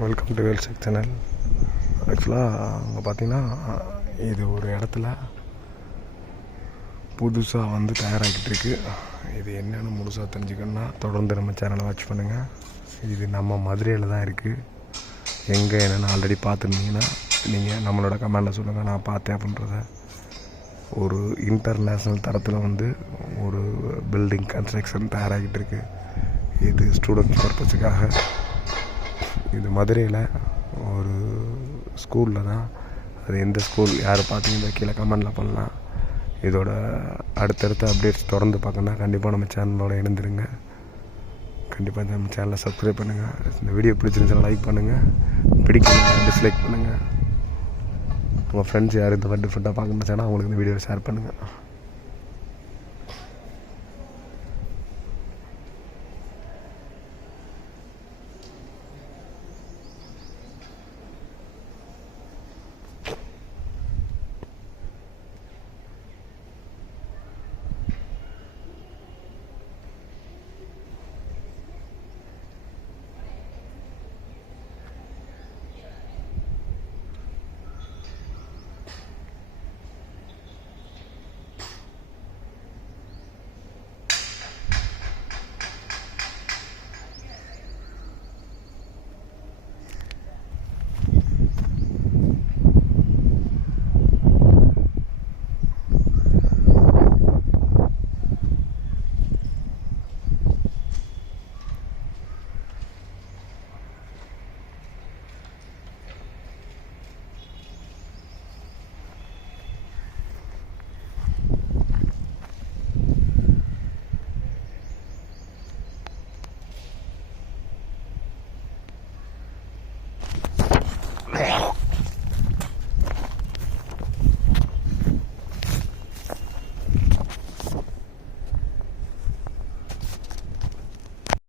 Welcome to வேல் செக் channel ஆக்சுவலாக அங்கே பார்த்தீங்கன்னா இது ஒரு இடத்துல புதுசாக வந்து தயாராகிட்டு இருக்கு. இது என்னென்னு முழுசாக தெரிஞ்சுக்கணுன்னா தொடர்ந்து நம்ம சேனலை வாட்ச் பண்ணுங்கள் இது நம்ம மதுரையில் தான் இருக்குது எங்கே என்னென்னு ஆல்ரெடி பார்த்துருந்தீங்கன்னா நீங்கள் நம்மளோட கமெண்டில் சொல்லுங்கள் நான் பார்த்தேன் அப்படின்றத. ஒரு இன்டர்நேஷ்னல் தரத்தில் வந்து ஒரு பில்டிங் கன்ஸ்ட்ரக்ஷன் தயாராகிட்டு இருக்கு. இது ஸ்டூடெண்ட்ஸ் பர்பஸுக்காக இது மதுரையில் ஒரு ஸ்கூலில் தான். அது எந்த ஸ்கூல் யார் பார்த்தீங்கன்னா கீழே கமெண்டில் பண்ணலாம். இதோட அடுத்தடுத்த அப்டேட்ஸ் தொடர்ந்து பார்க்கணுன்னா கண்டிப்பாக நம்ம சேனலோட இணைந்துருங்க. கண்டிப்பாக நம்ம சேனலை சப்ஸ்கிரைப் பண்ணுங்கள் இந்த வீடியோ பிடிச்சிருந்துச்சுன்னா லைக் பண்ணுங்கள் பிடிக்கல டிஸ்லைக் பண்ணுங்கள் உங்கள் ஃப்ரெண்ட்ஸ் யார் இந்த மாதிரி டிஃப்ரெண்ட்டாக பார்க்கணுன்னு அவங்களுக்கு இந்த வீடியோவை ஷேர் பண்ணுங்கள்